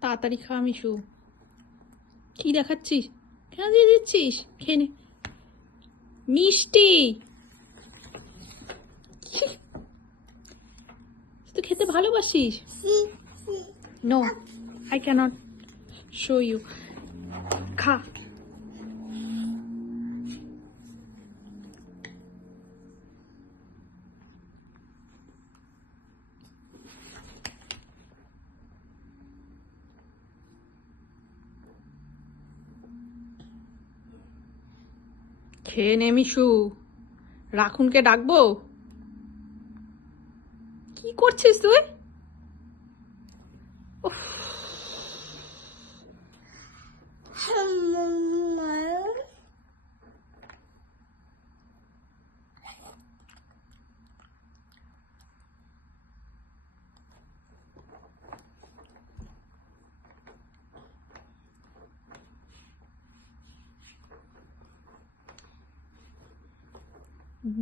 তাড়াতাড়ি খা মিশু। কি দেখাচ্ছিস? কেন দিয়ে দিচ্ছিস? খেয়ে নে। মিষ্টি তুই খেতে ভালোবাসিস? No, I can't show you. খা। খেয়ে নে মিশু। রাখুনকে ডাকবো? কি করছিস তুই? উফ,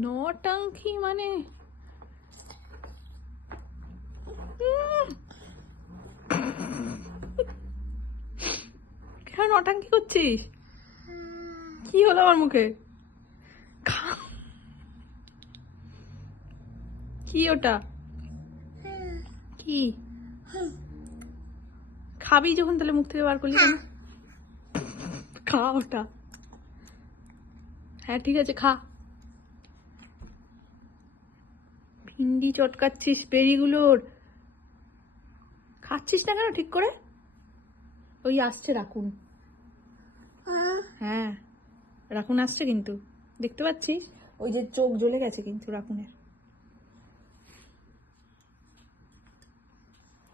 নটাঙ্কি মানে কেন নটাঙ্কি করছিস? কি হলো আমার মুখে? কি ওটা? কি খাবি যখন তাহলে মুখ থেকে বার করলি কেন? খা ওটা। হ্যাঁ ঠিক আছে খা। ভিন্ডি চটকাচ্ছিস বেরিগুলোর, খাচ্ছিস না কেন ঠিক করে? ওই আসছে রাখুন। হ্যাঁ রাখুন আসছে কিন্তু, দেখতে পাচ্ছিস? ওই যে চোখ জ্বলে গেছে কিন্তু রাখুনের।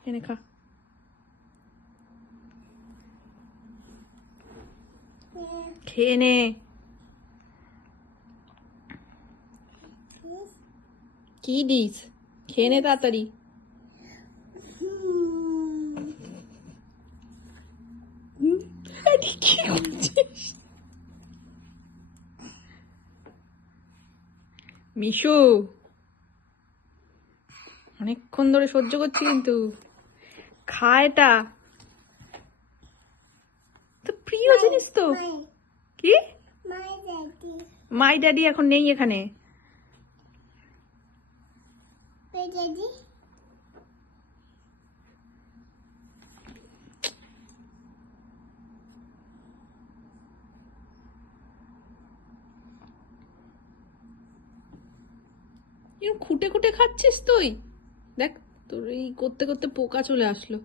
এনে খা। খেয়ে নে। কি দিস? খেয়ে নে তাড়াতাড়ি। কি করছিস মিশু? অনেকক্ষণ ধরে সহ্য করছি কিন্তু, খা এটা, তো প্রিয় জিনিস তো। কি মাই ড্যাডি এখন নেই এখানে। খুঁটে খুঁটে খাচ্ছিস তুই? দেখ তোর এই করতে করতে পোকা চলে আসলো।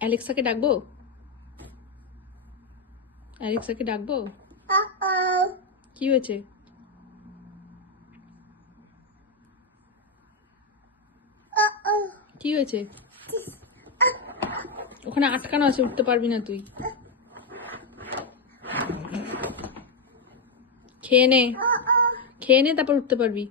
অ্যালেক্সাকে ডাকবো? অ্যালেক্সাকে ডাকবো? কি হয়েছে? কি হয়েছে? ওখানে আটকানো আছে, উঠতে পারবি না তুই। খেয়ে নে, খেয়ে নে তারপর উঠতে পারবি।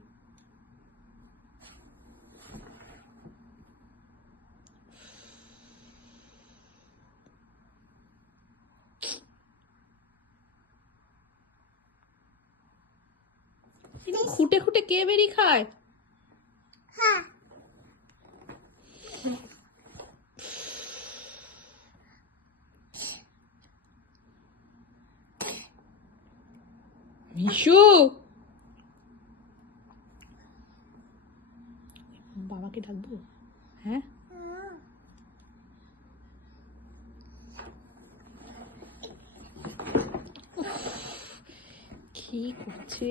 খুঁটে খুঁটে কে বেরি খায়? মিশু, বাবাকে ডাকবো? হ্যাঁ কি করছে?